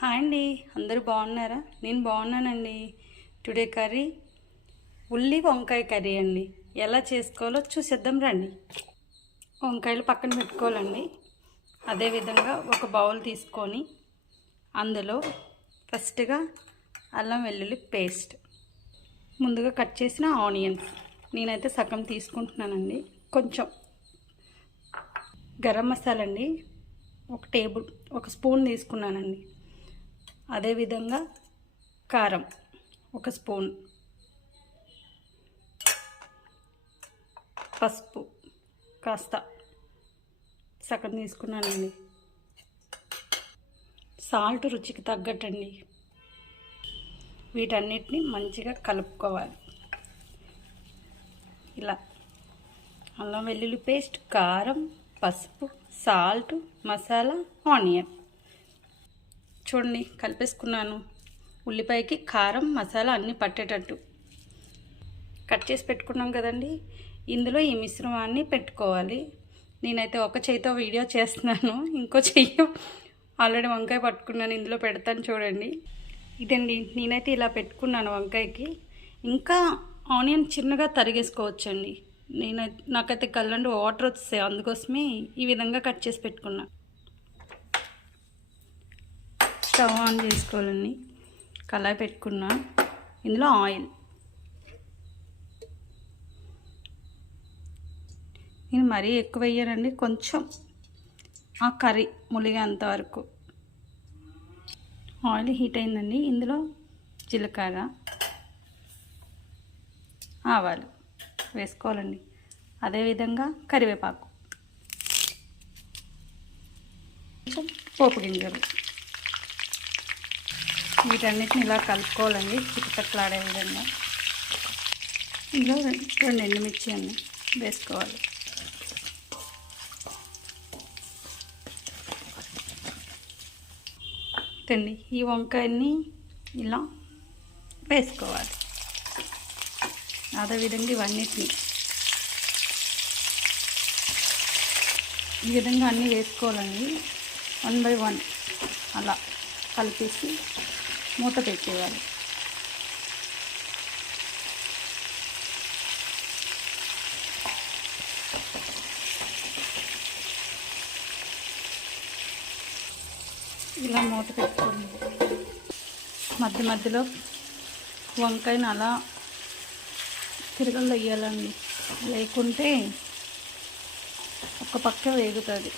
Hi అండి, అందరూ బాగున్నారా? నేను బాగున్నానండి. టుడే కర్రీ ఉల్లి వంకాయ కర్రీ అండి. ఎలా చేసుకోవాలో చూసేద్దాం రండి. వంకాయలు పక్కన పెట్టుకోవాలండి. అదేవిధంగా ఒక బౌల్ తీసుకొని అందులో ఫస్ట్గా అల్లం వెల్లుల్లి పేస్ట్, ముందుగా కట్ చేసిన ఆనియన్స్ నేనైతే సగం తీసుకుంటున్నానండి. కొంచెం గరం మసాలా అండి, ఒక స్పూన్ తీసుకున్నానండి. అదేవిధంగా కారం ఒక స్పూన్, పసుపు కాస్త సగం తీసుకున్నానండి. సాల్ట్ రుచికి తగ్గట్టండి. వీటన్నిటిని మంచిగా కలుపుకోవాలి. ఇలా అల్లం వెల్లుల్లి పేస్ట్, కారం, పసుపు, సాల్ట్, మసాలా, ఆనియన్ చూడండి కలిపేసుకున్నాను. ఉల్లిపాయకి కారం మసాలా అన్నీ పట్టేటట్టు కట్ చేసి పెట్టుకున్నాం కదండి. ఇందులో ఈ మిశ్రమాన్ని పెట్టుకోవాలి. నేనైతే ఒక చేయితో వీడియో చేస్తున్నాను, ఇంకో చెయ్యి ఆల్రెడీ వంకాయ పట్టుకున్నాను, ఇందులో పెడతాను చూడండి. ఇదండి నేనైతే ఇలా పెట్టుకున్నాను వంకాయకి. ఇంకా ఆనియన్ చిన్నగా తరిగేసుకోవచ్చండి. నాకైతే కళ్ళండి వాటర్ వచ్చేసాయి, అందుకోసమే ఈ విధంగా కట్ చేసి పెట్టుకున్నా. స్టవ్ ఆన్ చేసుకోవాలండి. కళాయి పెట్టుకున్నా. ఇందులో ఆయిల్ నేను మరీ ఎక్కువ వేయనండి, కొంచెం ఆ కర్రీ ములిగేంత వరకు. ఆయిల్ హీట్ అయిందండి. ఇందులో జీలకర్ర, ఆవాలు వేసుకోవాలండి. అదేవిధంగా కరివేపాకు, కొంచెం పోపు గింజలు, వీటన్నిటిని ఇలా కలుపుకోవాలండి చిటపట్లాడే విధంగా. ఇందులో రెండు ఎండుమిర్చి అన్ని వేసుకోవాలి. తిండి ఈ వంకాయని ఇలా వేసుకోవాలి. అదేవిధంగా ఇవన్నిటిని ఈ విధంగా అన్నీ వేసుకోవాలండి. 1 by 1 అలా కలిపేసి మూత పెట్టేయాలి. ఇలా మూత పెట్టుకోండి. మధ్య మధ్యలో వంకాయను అలా తిరగలు వేయాలండి, లేకుంటే ఒక పక్క వేగుతుంది.